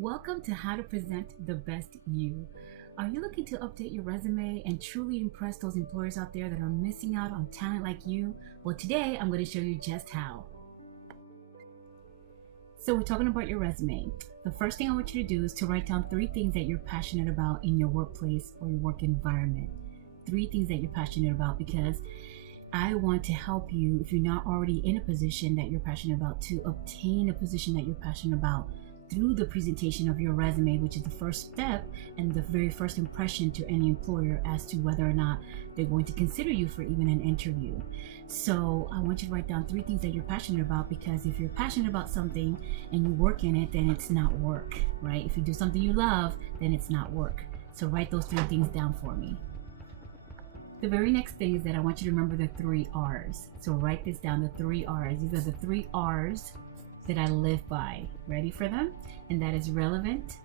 Welcome to How to Present the Best You. Are you looking to update your resume and truly impress those employers out there that are missing out on talent like you? Well, today I'm going to show you just how. So we're talking about your resume. The first thing I want you to do is to write down 3 things that you're passionate about in your workplace or your work environment. 3 things that you're passionate about, because I want to help you, if you're not already in a position that you're passionate about, to obtain a position that you're passionate about through the presentation of your resume, which is the first step and the very first impression to any employer as to whether or not they're going to consider you for even an interview. So I want you to write down 3 things that you're passionate about, because if you're passionate about something and you work in it, then it's not work, right? If you do something you love, then it's not work. So write those 3 things down for me. The very next thing is that I want you to remember the 3 R's. So write this down, the 3 R's. These are the 3 R's that I live by. Ready for them? And that is relevant,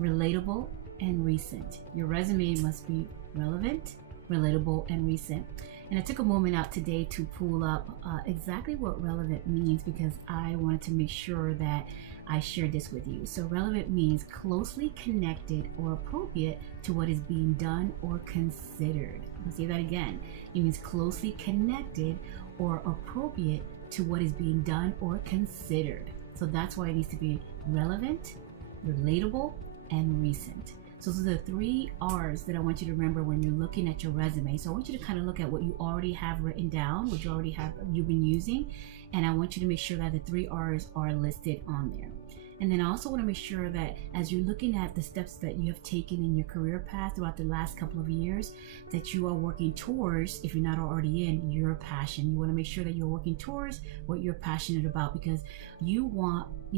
relatable, and recent. Your resume must be relevant, relatable, and recent. And I took a moment out today to pull up exactly what relevant means, because I wanted to make sure that I shared this with you. So relevant means closely connected or appropriate to what is being done or considered. I'll say that again. It means closely connected or appropriate to what is being done or considered. So that's why it needs to be relevant, relatable, and recent. So those are the 3 R's that I want you to remember when you're looking at your resume. So I want you to kind of look at what you already have written down, what you've been using, and I want you to make sure that the 3 R's are listed on there. And then I also want to make sure that as you're looking at the steps that you have taken in your career path throughout the last couple of years, that you are working towards, if you're not already in, your passion. You want to make sure that you're working towards what you're passionate about, because you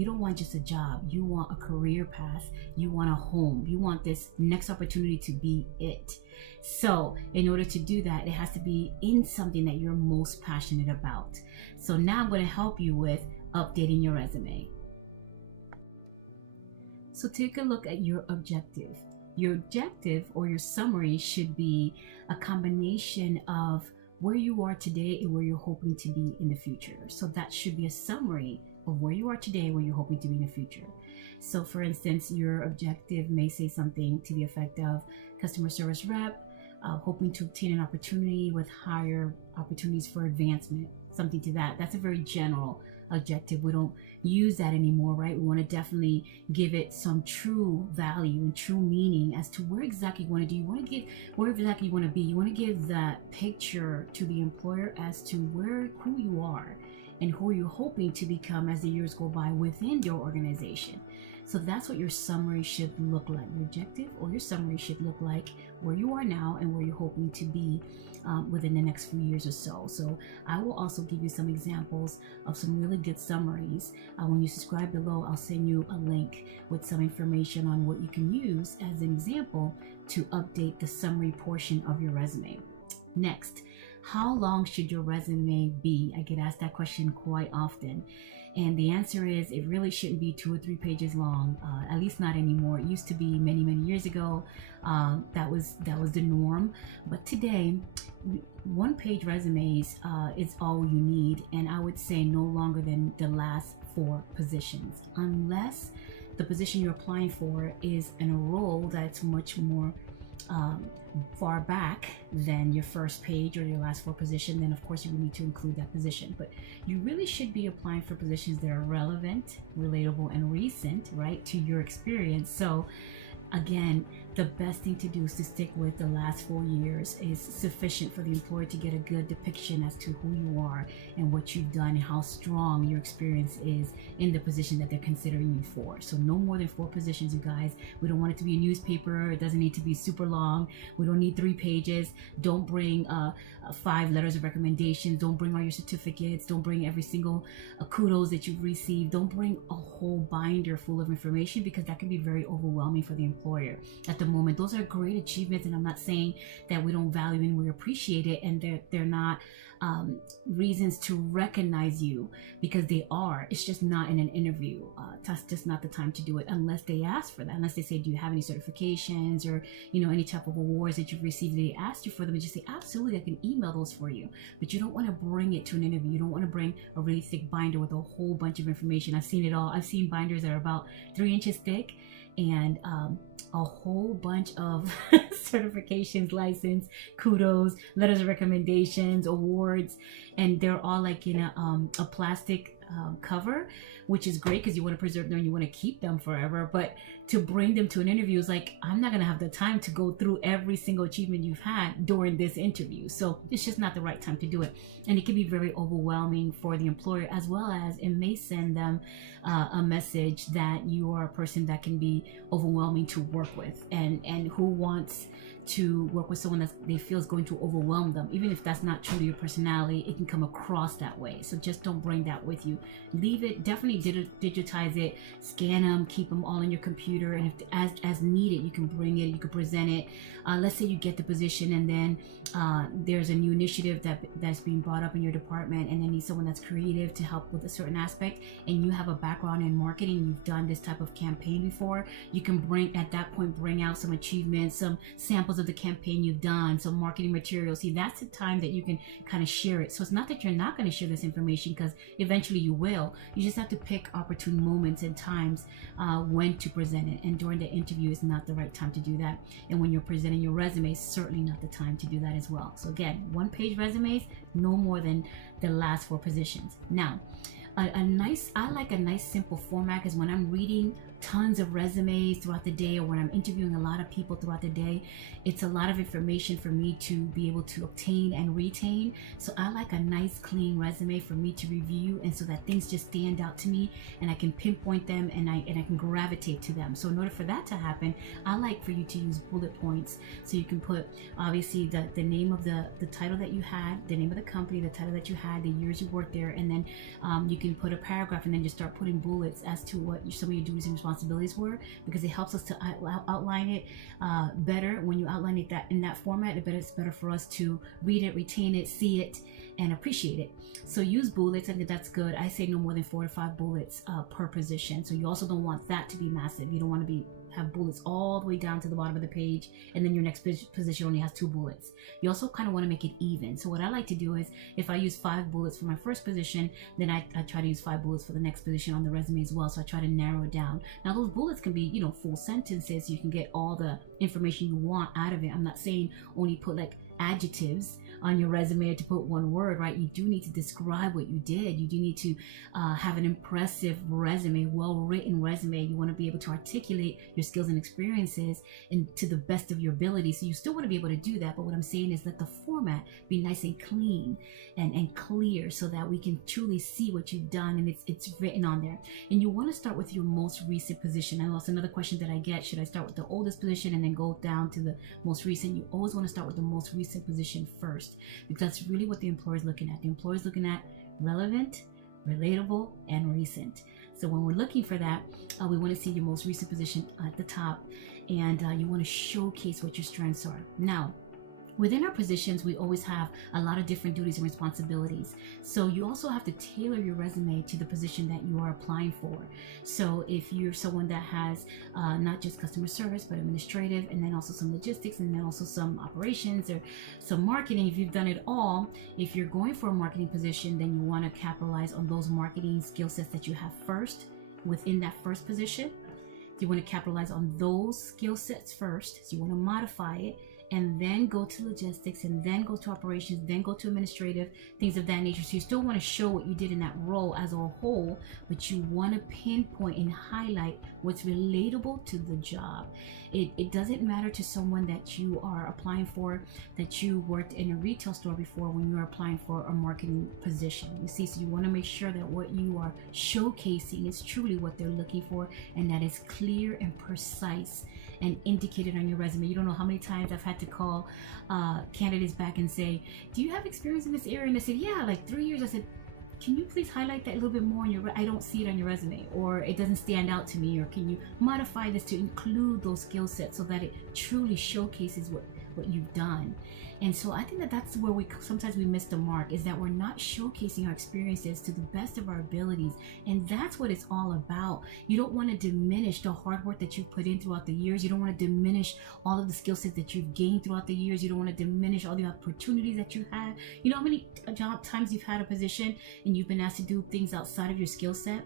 don't want just a job. You want a career path. You want a home. You want this next opportunity to be it. So in order to do that, it has to be in something that you're most passionate about. So now I'm going to help you with updating your resume. So take a look at your objective. Your objective or your summary should be a combination of where you are today and where you're hoping to be in the future. So that should be a summary of where you are today and where you're hoping to be in the future. So for instance, your objective may say something to the effect of customer service rep, hoping to obtain an opportunity with higher opportunities for advancement, something to that. That's a very general objective. We don't use that anymore, right? We want to definitely give it some true value and true meaning as to where exactly you want to do. You want to give where exactly you want to be. You want to give that picture to the employer as to who you are and who you're hoping to become as the years go by within your organization. So that's what your summary should look like. Your objective or your summary should look like where you are now and where you're hoping to be within the next few years or so. So I will also give you some examples of some really good summaries. When you subscribe below, I'll send you a link with some information on what you can use as an example to update the summary portion of your resume. Next, how long should your resume be? I get asked that question quite often. And the answer is it really shouldn't be 2 or 3 pages long, at least not anymore. It used to be many, many years ago. That was the norm. But today, 1-page resumes is all you need. And I would say no longer than the last 4 positions, unless the position you're applying for is in a role that's much more far back than your first page or your last 4 position, then of course you will need to include that position. But you really should be applying for positions that are relevant, relatable, and recent, right, to your experience. So again, the best thing to do is to stick with the last 4 years. Is sufficient for the employer to get a good depiction as to who you are and what you've done and how strong your experience is in the position that they're considering you for. So no more than 4 positions, you guys. We don't want it to be a newspaper. It doesn't need to be super long. We don't need 3 pages. Don't bring 5 letters of recommendations. Don't bring all your certificates. Don't bring every single kudos that you've received. Don't bring a whole binder full of information, because that can be very overwhelming for the employer. At the moment. Those are great achievements, and I'm not saying that we don't value and we appreciate it, and they're not reasons to recognize you, because they are. It's just not in an interview. That's just not the time to do it unless they ask for that. Unless they say, do you have any certifications or any type of awards that you've received? They asked you for them, and just say, absolutely, I can email those for you. But you don't want to bring it to an interview. You don't want to bring a really thick binder with a whole bunch of information. I've seen it all. I've seen binders that are about 3 inches thick, and a whole bunch of certifications, license, kudos, letters of recommendations, awards, and they're all like in a plastic cover, which is great because you want to preserve them and you want to keep them forever. But to bring them to an interview is like, I'm not going to have the time to go through every single achievement you've had during this interview. So it's just not the right time to do it. And it can be very overwhelming for the employer, as well as it may send them a message that you are a person that can be overwhelming to work with. And who wants to work with someone that they feel is going to overwhelm them? Even if that's not truly your personality, it can come across that way. So just don't bring that with you. Leave it. Definitely digitize it, scan them, keep them all in your computer, and if as needed, you can bring it, you can present it. Let's say you get the position, and then there's a new initiative that's being brought up in your department, and they need someone that's creative to help with a certain aspect, and you have a background in marketing, you've done this type of campaign before. You can at that point bring out some achievements, some samples of the campaign you've done, some marketing materials. See, that's the time that you can kind of share it. So it's not that you're not going to share this information, because eventually you will. You just have to pick opportune moments and times when to present it. And during the interview is not the right time to do that. And when you're presenting your resume, certainly not the time to do that as well. So again, 1-page resumes, no more than the last 4 positions. Now, I like a nice simple format, because when I'm reading tons of resumes throughout the day, or when I'm interviewing a lot of people throughout the day, it's a lot of information for me to be able to obtain and retain. So I like a nice clean resume for me to review, and so that things just stand out to me and I can pinpoint them, and I can gravitate to them. So in order for that to happen, I like for you to use bullet points. So you can put obviously the name of the title that you had, the name of the company, the title that you had, the years you worked there, and then you can put a paragraph, and then just start putting bullets as to what some of your duties and responsibilities were, because it helps us to outline it better. When you outline it in that format, it's better for us to read it, retain it, see it, and appreciate it. So use bullets, and that's good. I say no more than 4 to 5 bullets per position. So you also don't want that to be massive. You don't want to have bullets all the way down to the bottom of the page, and then your next position only has 2 bullets. You also kind of want to make it even. So what I like to do is, if I use 5 bullets for my first position, then I try to use 5 bullets for the next position on the resume as well. So I try to narrow it down. Now those bullets can be, full sentences, so you can get all the information you want out of it. I'm not saying only put like adjectives on your resume, or to put 1 word, right? You do need to describe what you did. You do need to have an impressive resume, well-written resume. You want to be able to articulate your skills and experiences and to the best of your ability. So you still want to be able to do that. But what I'm saying is, let the format be nice and clean and clear, so that we can truly see what you've done and it's written on there. And you want to start with your most recent position. I know that's another question that I get. Should I start with the oldest position and then go down to the most recent? You always want to start with the most recent position first, because that's really what the employer is looking at. The employer is looking at relevant, relatable, and recent. So when we're looking for that, we want to see your most recent position at the top, and you want to showcase what your strengths are. Now, within our positions, we always have a lot of different duties and responsibilities. So you also have to tailor your resume to the position that you are applying for. So if you're someone that has not just customer service, but administrative, and then also some logistics, and then also some operations or some marketing, if you've done it all, if you're going for a marketing position, then you want to capitalize on those marketing skill sets that you have first within that first position. You want to capitalize on those skill sets first. So you want to modify it, and then go to logistics, and then go to operations, then go to administrative, things of that nature. So you still want to show what you did in that role as a whole, but you want to pinpoint and highlight what's relatable to the job. It doesn't matter to someone that you are applying for that you worked in a retail store before when you're applying for a marketing position. You see, so you want to make sure that what you are showcasing is truly what they're looking for, and that is clear and precise and indicated on your resume. You don't know how many times I've had to call candidates back and say, do you have experience in this area? And they said, yeah, like 3 years. I said, can you please highlight that a little bit more on I don't see it on your resume, or it doesn't stand out to me, or can you modify this to include those skill sets so that it truly showcases what you've done. And so I think that that's where sometimes we miss the mark, is that we're not showcasing our experiences to the best of our abilities. And that's what it's all about. You don't want to diminish the hard work that you've put in throughout the years. You don't want to diminish all of the skill sets that you've gained throughout the years. You don't want to diminish all the opportunities that you had. You know how many times you've had a position and you've been asked to do things outside of your skill set?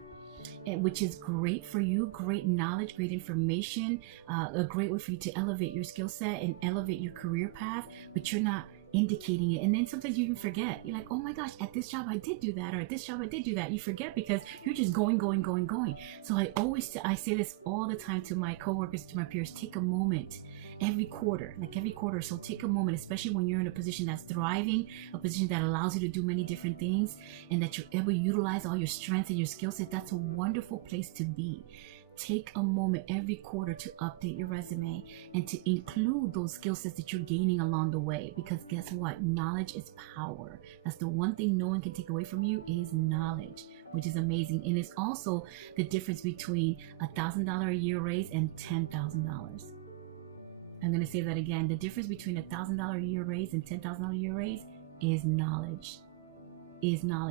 Which is great for you, great knowledge, great information, a great way for you to elevate your skill set and elevate your career path, but you're not indicating it. And then sometimes you even forget. You're like, oh my gosh, at this job I did do that, or at this job I did do that. You forget because you're just going. So I say this all the time to my coworkers, to my peers: take a moment every quarter. So take a moment, especially when you're in a position that's thriving, a position that allows you to do many different things, and that you're able to utilize all your strengths and your skill set. That's a wonderful place to be. Take a moment every quarter to update your resume and to include those skill sets that you're gaining along the way, because guess what? Knowledge is power. That's the one thing no one can take away from you, is knowledge, which is amazing. And it's also the difference between $1,000 a year raise and $10,000. I'm going to say that again. The difference between $1,000 a year raise and $10,000 a year raise is knowledge.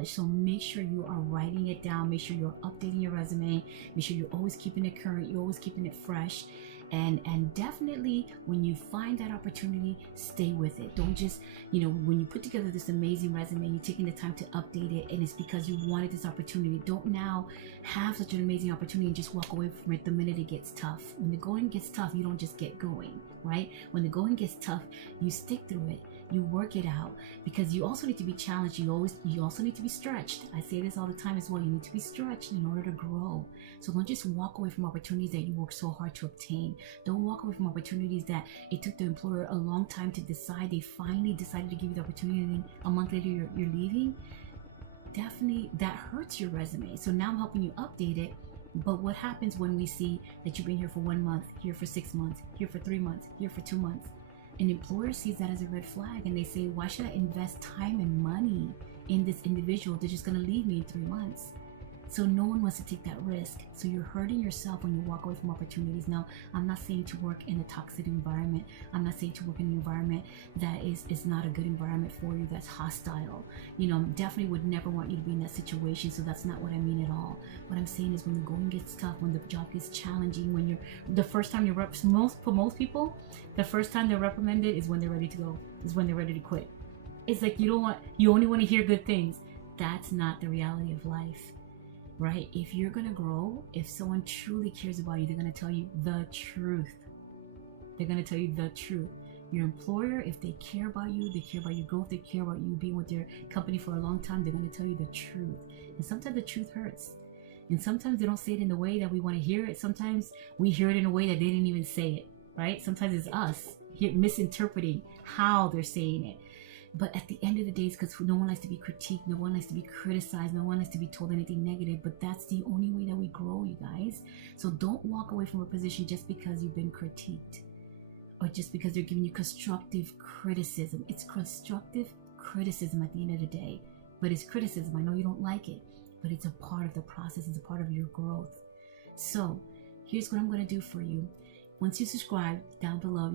So make sure you are writing it down. Make sure you're updating your resume. Make sure you're always keeping it current. You're always keeping it fresh. And definitely when you find that opportunity, stay with it. Don't just, when you put together this amazing resume, you're taking the time to update it, and it's because you wanted this opportunity. Don't now have such an amazing opportunity and just walk away from it the minute it gets tough. When the going gets tough, you don't just get going, right? When the going gets tough, you stick through it. You work it out, because you also need to be challenged. You also need to be stretched. I say this all the time as well. You need to be stretched in order to grow. So don't just walk away from opportunities that you worked so hard to obtain. Don't walk away from opportunities that it took the employer a long time to decide. They finally decided to give you the opportunity, and a month later you're leaving. Definitely that hurts your resume. So now I'm helping you update it. But what happens when we see that you've been here for 1 month, here for 6 months, here for 3 months, here for 2 months? An employer sees that as a red flag, and they say, why should I invest time and money in this individual? They're just going to leave me in 3 months. So no one wants to take that risk. So you're hurting yourself when you walk away from opportunities. Now, I'm not saying to work in a toxic environment. I'm not saying to work in an environment that is not a good environment for you, that's hostile. Definitely would never want you to be in that situation. So that's not what I mean at all. What I'm saying is when the going gets tough, when the job gets challenging, when the first time for most people, the first time they're reprimanded is when they're ready to go, is when they're ready to quit. It's like you only want to hear good things. That's not the reality of life. Right? If you're going to grow, if someone truly cares about you, they're going to tell you the truth. They're going to tell you the truth. Your employer, if they care about you, they care about your growth, they care about you being with their company for a long time, they're going to tell you the truth. And sometimes the truth hurts. And sometimes they don't say it in the way that we want to hear it. Sometimes we hear it in a way that they didn't even say it, right? Sometimes it's us misinterpreting how they're saying it. But at the end of the day, it's because no one likes to be critiqued, no one likes to be criticized, no one likes to be told anything negative. But that's the only way that we grow, you guys. So don't walk away from a position just because you've been critiqued, or just because they're giving you constructive criticism. It's constructive criticism at the end of the day. But it's criticism. I know you don't like it, but it's a part of the process. It's a part of your growth. So here's what I'm going to do for you. Once you subscribe, down below,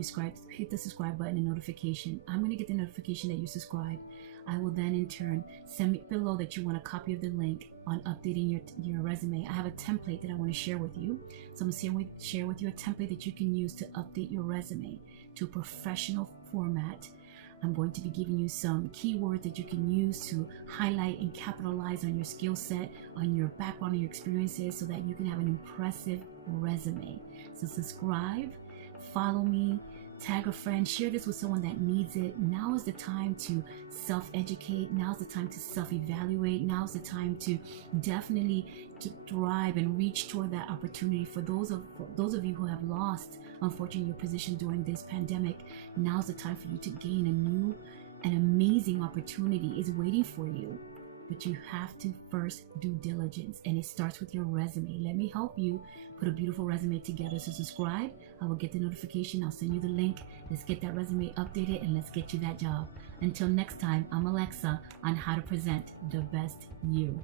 hit the subscribe button and notification. I'm going to get the notification that you subscribed. I will then in turn send me below that you want a copy of the link on updating your resume. I have a template that I want to share with you. So I'm going to share with you a template that you can use to update your resume to a professional format. I'm going to be giving you some keywords that you can use to highlight and capitalize on your skill set, on your background and your experiences, so that you can have an impressive resume. So subscribe, follow me, tag a friend, share this with someone that needs it. Now is the time to self-educate. Now is the time to self-evaluate. Now is the time to definitely to thrive and reach toward that opportunity. For those of you who have lost, unfortunately, your position during this pandemic, now is the time for you to gain an amazing opportunity is waiting for you. but you have to first due diligence, and it starts with your resume. Let me help you put a beautiful resume together. So subscribe. I will get the notification. I'll send you the link. Let's get that resume updated and let's get you that job. Until next time, I'm Alexa on how to present the best you.